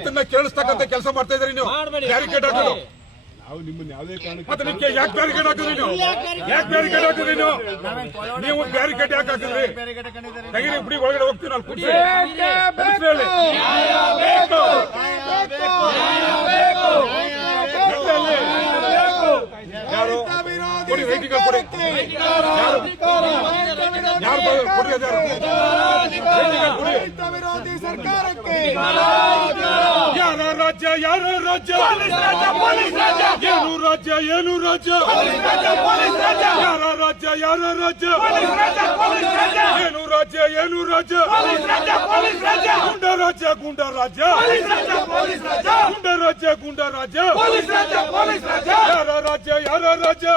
ರೈತನ್ನ ಕೇಳಿಸ್ತಕ್ಕಂಥ ಕೆಲಸ ಮಾಡ್ತಾ ಇದ್ರಿ ನೀವು. ಬ್ಯಾರಿಕೇಡ್ ಹಾಕೋದು ನಾವು ನಿಮ್ಮನ್ನ ಯಾವುದೇ ಕಾರಣಕ್ಕೆ ಮತ್ತೆ ನಿಮ್ಗೆ ಯಾಕೆ ಬ್ಯಾರಿಕೇಡ್ ಹಾಕಿದ್ರಿ ನೀವು? ಯಾಕೆ ಬ್ಯಾರಿಕೇಡ್ ಹಾಕಿದ್ರಿ ನೀವು? ನೀವು ಬ್ಯಾರಿಕೇಡ್ ಯಾಕೆ ಹಾಕಿದ್ರಿ? ತೆಗೀರಿ, ಬಿಡಿ, ಒಳಗಡೆ ಹೋಗ್ತೀವಿ ನಾವು. ಕೂತ್ರಿ ಯಾರು ಕೊಡಿ, ರೈಟಿಂಗ್ ಕೊಡಿ. ಯಾರು ಕೊಡಿ, ವಿರೋಧಿ ಸರ್ಕಾರಕ್ಕೆ ಯಾರ ರಾಜ್ಯ, ಯಾರ ರಾಜ್ಯ, ಏನು ರಾಜ್ಯ, ಏನು ರಾಜ್ಯ, ಯಾರ ರಾಜ್ಯ, ಯಾರ ರಾಜ್ಯ, ಏನು ರಾಜ್ಯ, ಏನು ರಾಜ್ಯ, ಗುಂಡ ರಾಜ್ಯ, ಗುಂಡ ರಾಜ್ಯ, ಗುಂಡ ರಾಜ್ಯ, ಗುಂಡ ರಾಜ್ಯ, ಯಾರ ರಾಜ್ಯ, ಯಾರ ರಾಜ್ಯ,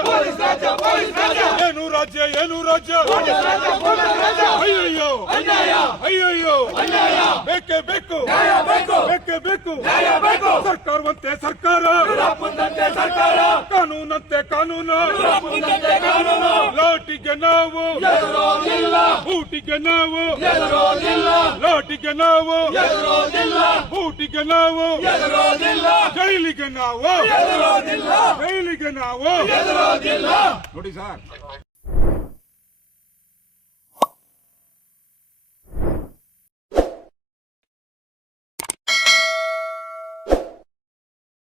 ಏನು ರಾಜ್ಯ, ಏನು ರಾಜ್ಯ, ಅಯ್ಯಯ್ಯೋ ಅಯ್ಯಯ್ಯೋ, ಬೇಕೇ ಬೇಕು, ಬೇಕೇ ಬೇಕು, ಸರ್ಕಾರವಂತೆ ಸರ್ಕಾರ, ಕಾನೂನಂತೆ ಕಾನೂನು, ಲಾಟಿಗೆ ನಾವು, ಬೂಟಿಗೆ ನಾವು, ಲಾಟಿಗೆ ನಾವು, ಬೂಟಿಗೆ ನಾವು, ಜೈಲಿಗೆ ನಾವು, ಜೈಲಿಗೆ ನಾವು. ನೋಡಿ ಸರ್,